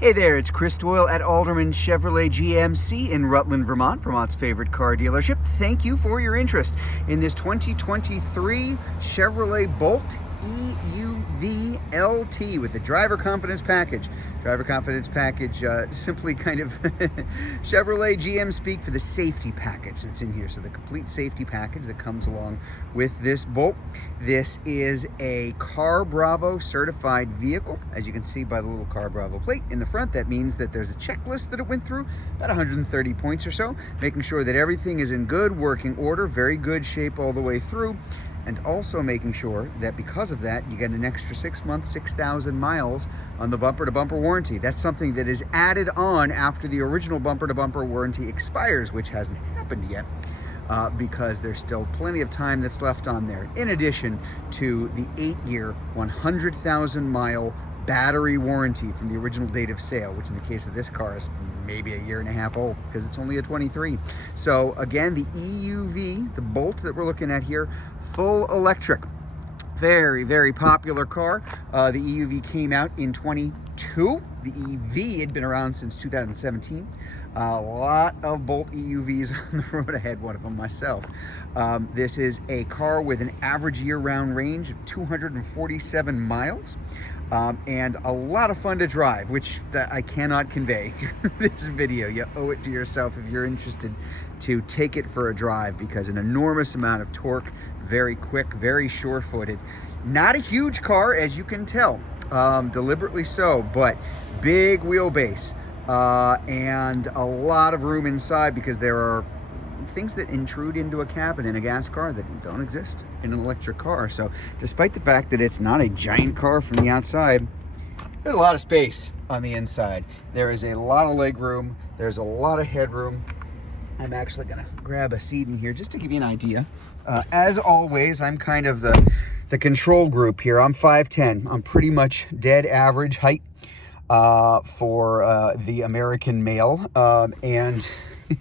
Hey there, it's Chris Doyle at Alderman Chevrolet GMC in Rutland, Vermont, Vermont's favorite car dealership. Thank you for your interest in this 2023 Chevrolet Bolt EUV LT with the driver confidence package. Driver confidence package, simply kind of Chevrolet GM speak for the safety package that's in here. So the complete safety package that comes along with this Bolt. This is a Car Bravo certified vehicle. As you can see by the little Car Bravo plate in the front, that means that there's a checklist that it went through, about 130 points or so, making sure that everything is in good working order, very good shape all the way through. And also making sure that because of that, you get an extra 6 months, 6,000 miles on the bumper-to-bumper warranty. That's something that is added on after the original bumper-to-bumper warranty expires, which hasn't happened yet because there's still plenty of time that's left on there. In addition to the 8-year, 100,000 mile battery warranty from the original date of sale, which in the case of this car is maybe a year and a half old because it's only a 23. So again, the EUV, the Bolt that we're looking at here, full electric. Very, very popular car. The EUV came out in 22. The EV had been around since 2017. A lot of Bolt EUVs on the road. I had one of them myself. This is a car with an average year-round range of 247 miles. And a lot of fun to drive, which I cannot convey through this video. You owe it to yourself if you're interested to take it for a drive, because an enormous amount of torque, very quick, very sure-footed. Not a huge car, as you can tell, deliberately so, but big wheelbase and a lot of room inside, because there are things that intrude into a cabin in a gas car that don't exist in an electric car. So despite the fact that it's not a giant car from the outside, there's a lot of space on the inside. There is a lot of leg room. There's a lot of headroom. I'm actually gonna grab a seat in here just to give you an idea. As always, I'm kind of the control group here. I'm 5'10". I'm pretty much dead average height for the American male. And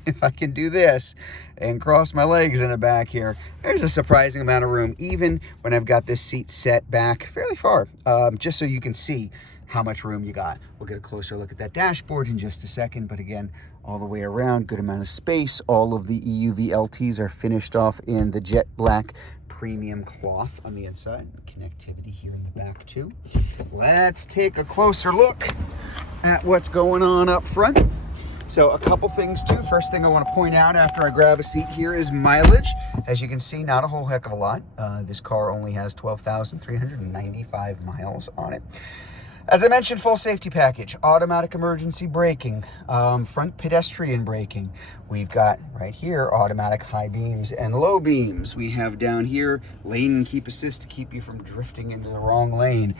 if I can do this and cross my legs in the back here, there's a surprising amount of room, even when I've got this seat set back fairly far, just so you can see how much room you got. We'll get a closer look at that dashboard in just a second, but again, all the way around, good amount of space. All of the EUV LTs are finished off in the jet black premium cloth on the inside. Connectivity here in the back too. Let's take a closer look at what's going on up front. So a couple things too. First thing I want to point out after I grab a seat here is mileage. As you can see, not a whole heck of a lot. This car only has 12,395 miles on it. As I mentioned, full safety package, automatic emergency braking, front pedestrian braking. We've got right here automatic high beams and low beams. We have down here lane keep assist to keep you from drifting into the wrong lane.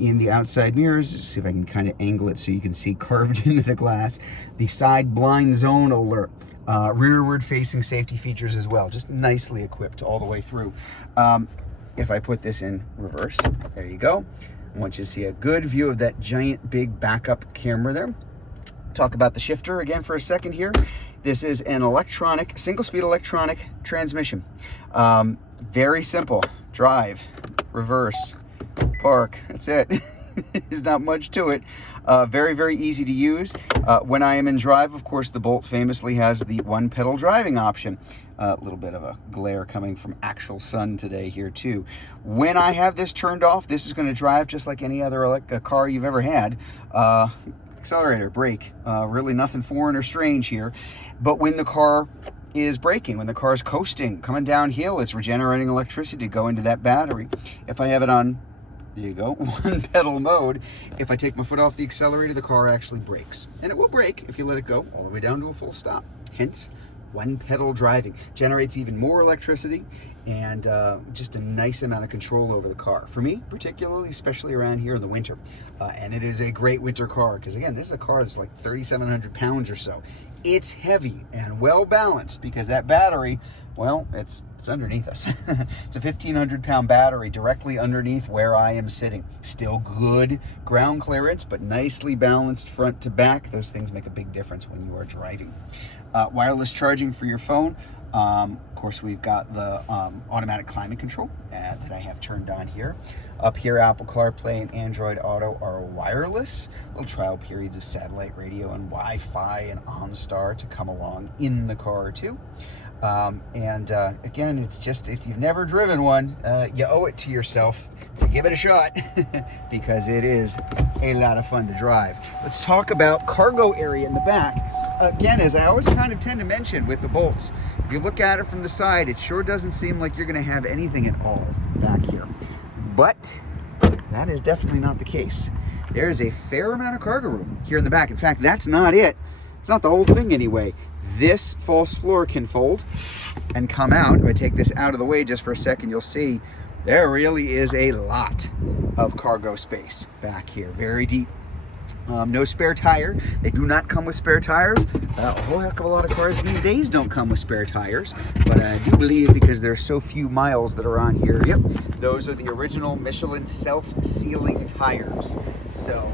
In the outside mirrors, see if I can kind of angle it so you can see carved into the glass, the side blind zone alert. Rearward facing safety features as well, just nicely equipped all the way through. If I put this in reverse, there you go. I want you to see a good view of that giant big backup camera there. Talk about the shifter again for a second here. This is an electronic, single-speed electronic transmission. Very simple. Drive, reverse, park. That's it. There's not much to it. Very, very easy to use. When I am in drive, of course, the Bolt famously has the one-pedal driving option. A little bit of a glare coming from actual sun today here too. When I have this turned off, this is going to drive just like any other car you've ever had. Accelerator, brake, really nothing foreign or strange here. But when the car is braking, when the car is coasting, coming downhill, it's regenerating electricity to go into that battery. If I have it on, there you go, one pedal mode, if I take my foot off the accelerator, the car actually brakes. And it will brake if you let it go all the way down to a full stop. Hence, one pedal driving. Generates even more electricity and just a nice amount of control over the car. For me, particularly, especially around here in the winter. And it is a great winter car because, again, this is a car that's like 3,700 pounds or so. It's heavy and well balanced because that battery Well, it's underneath us. It's a 1,500-pound battery directly underneath where I am sitting. Still good ground clearance, but nicely balanced front to back. Those things make a big difference when you are driving. Wireless charging for your phone. Of course, we've got the automatic climate control that I have turned on here. Up here, Apple CarPlay and Android Auto are wireless. Little trial periods of satellite radio and Wi-Fi and OnStar to come along in the car too. Again, it's just, if you've never driven one, you owe it to yourself to give it a shot because it is a lot of fun to drive. Let's talk about cargo area in the back. Again, as I always kind of tend to mention with the Bolts, if you look at it from the side, it sure doesn't seem like you're going to have anything at all back here. But that is definitely not the case. There is a fair amount of cargo room here in the back. In fact, that's not it. It's not the whole thing anyway. This false floor can fold and come out. If I take this out of the way just for a second, you'll see there really is a lot of cargo space back here. Very deep. No spare tire. They do not come with spare tires. A whole heck of a lot of cars these days don't come with spare tires, but I do believe, because there's so few miles that are on here, yep, those are the original Michelin self-sealing tires. So,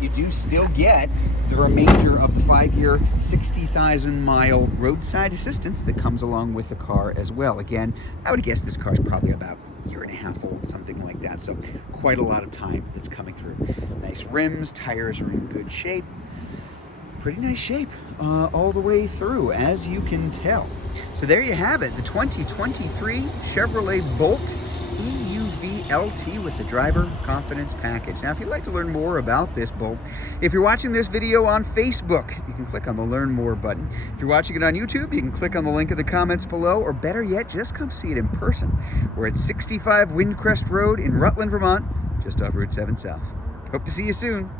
you do still get the remainder of the 5-year, 60,000-mile roadside assistance that comes along with the car as well. Again, I would guess this car's probably about a year and a half old, something like that. So quite a lot of time that's coming through. Nice rims, tires are in good shape. Pretty nice shape all the way through, as you can tell. So there you have it, the 2023 Chevrolet Bolt EUV LT with the driver confidence package. Now, if you'd like to learn more about this Bolt, if you're watching this video on Facebook, you can click on the Learn More button. If you're watching it on YouTube, you can click on the link in the comments below, or better yet, just come see it in person. We're at 65 Windcrest Road in Rutland, Vermont, just off Route 7 South. Hope to see you soon.